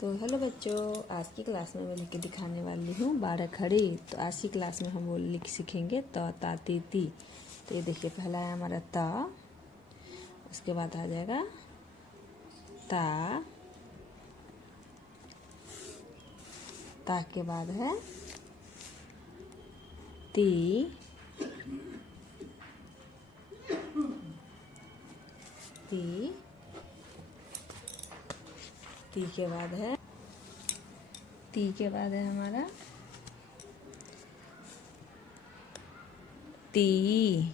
तो हेलो बच्चों, आज की क्लास में मैं लिख के दिखाने वाली हूँ 12 खड़ी। तो आज की क्लास में हम वो लिख सीखेंगे त ता ती ती। तो ये देखिए, पहला है हमारा त, उसके बाद आ जाएगा ता, ता के बाद है ती, ती, ती के बाद है हमारा ती,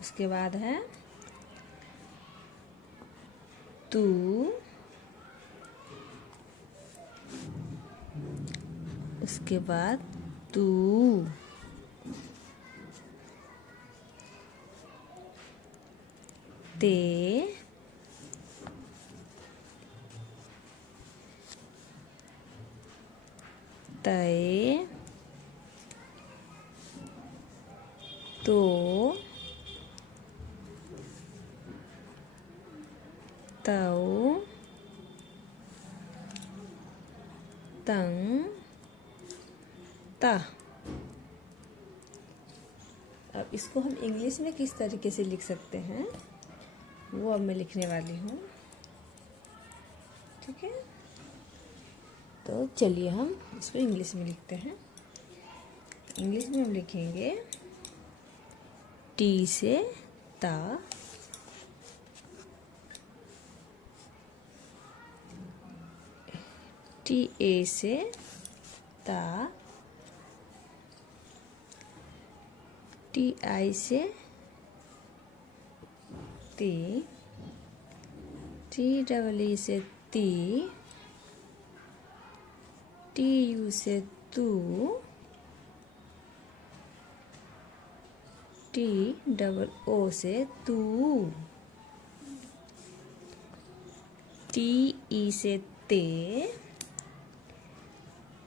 उसके बाद है तू, उसके बाद तू, ते, तय, तो, तौ, तंग, ता। अब इसको हम इंग्लिश में किस तरीके से लिख सकते हैं वो अब मैं लिखने वाली हूँ, ठीक है। तो चलिए हम इसको इंग्लिश में लिखते हैं। इंग्लिश में हम लिखेंगे टी से ता, टी ए से ता, टी आई से ती, टी डबल ई से ती, टी यू से तू, टी डबल ओ से तू, टी ई से ते,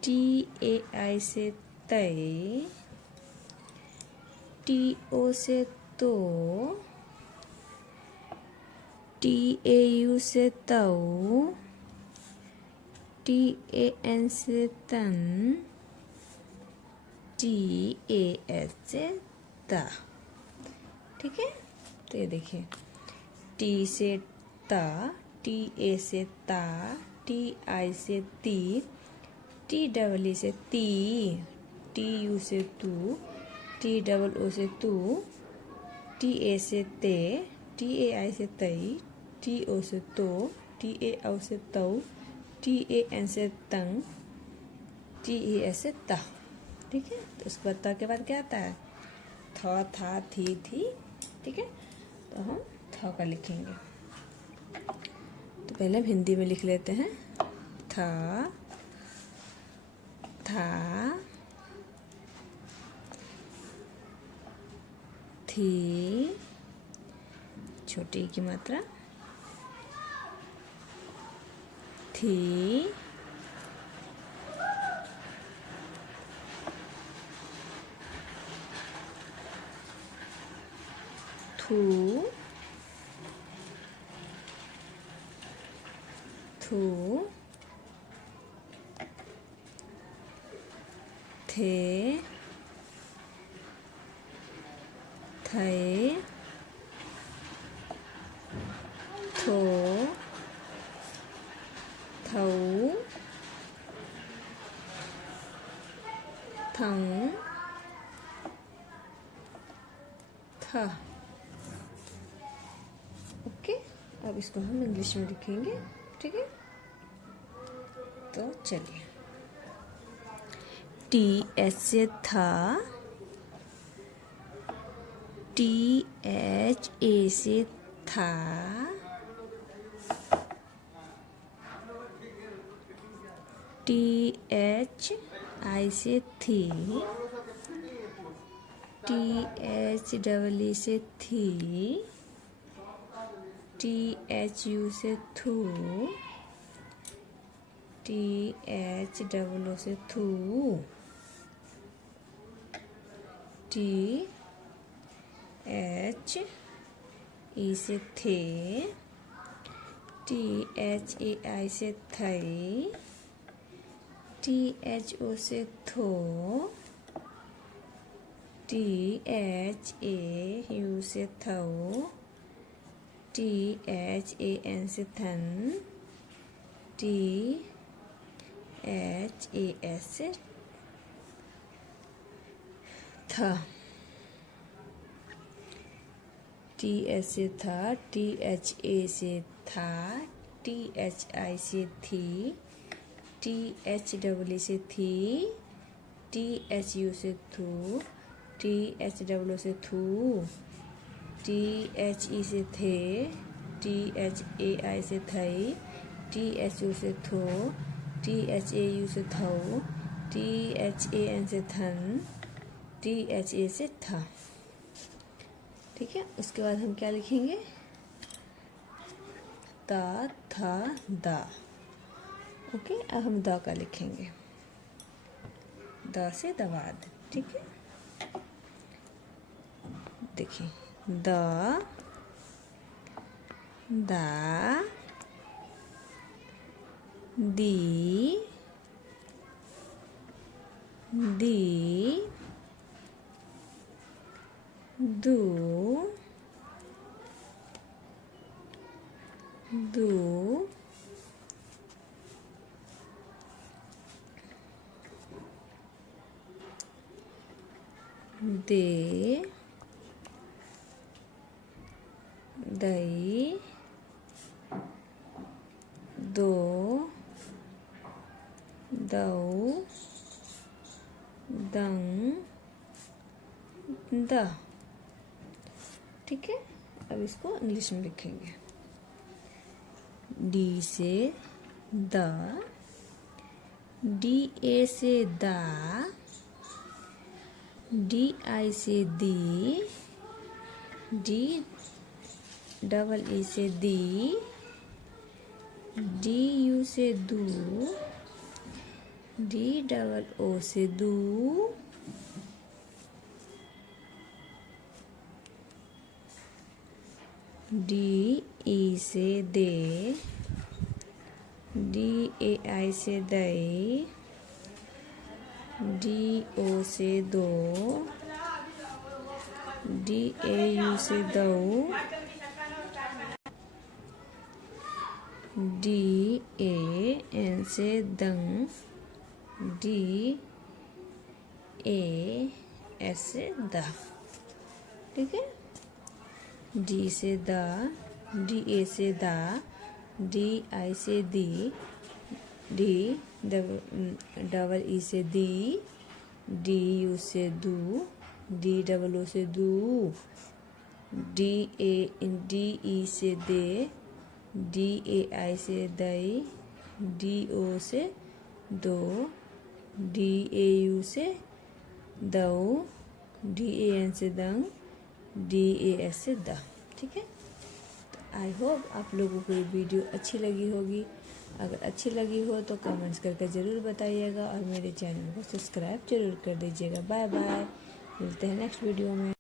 टी ए आई से तय, टी ओ से तो, टी ए यू से तऊ, टी ए एन से तन, टी ए एस से ता, ठीक है। तो ये देखिए, टी से ता, टी ए से ता, टी आई से ती, टी डबल ई से ती, टी यू से तू, टी डबल ओ से तू, टी ए से ते, टी ए आई से तई, टी ओ से तो, टी ए औ से तऊ, टी ए एन से तंग, टी ई एस से ता, ठीक है। तो उसके बाद ता के बाद क्या आता है? थ, था, थी, ठीक है। तो हम थ का लिखेंगे। तो पहले हम हिंदी में लिख लेते हैं। था, थी, छोटी की मात्रा, थी, थू, थू, थे, थे, थो, थऊ, थंग, था। ओके, अब इसको हम इंग्लिश में लिखेंगे, ठीक है। तो चलिए, टी एच से था, टी एच ए से था, टी एच आई से थी, टी एच डबल ई से थी, टी एच यू से थू, टी एच डबल ओ से थू, टी एच ई से थे, THAI से थई, THO से थो, THAU से थौ, THAN से थन, THAS से था, TH से था, THA से था, THI से थी, THEE से थी, THU से थू, THW से थू, THE से थे, THAI से थई, THU से थो, THAU से थौ, THAN से थन, THA से था। ठीक है, उसके बाद हम क्या लिखेंगे? ता, था, दा। ओके, अब हम दा का लिखेंगे, दा से दवाद। ठीक है, देखिए दा, दा, दी, दी, दू, दू, दे, दई, दो, दऊ, दंग, द। ठीक है, अब इसको इंग्लिश में लिखेंगे। डी से द, DA से दा, DI से दी, DEE से दी, DU से दू, DOO से दू, DE से दे, DAI से दई, DO से दो, DAU से दऊ, DAN से दंग, DAS से दा। ठीक है, D से दा, DA से दा, DI से दी, DEE से दी, DU से दू, DOO से दू, DE से दे, DAI से दई, DO से दो, DAU से दऊ, DAN से दंग, DAS से दा। ठीक है, तो आई होप आप लोगों को ये वीडियो अच्छी लगी होगी। अगर अच्छी लगी हो तो कमेंट्स करके ज़रूर बताइएगा और मेरे चैनल को सब्सक्राइब जरूर कर दीजिएगा। बाय बाय, मिलते हैं नेक्स्ट वीडियो में।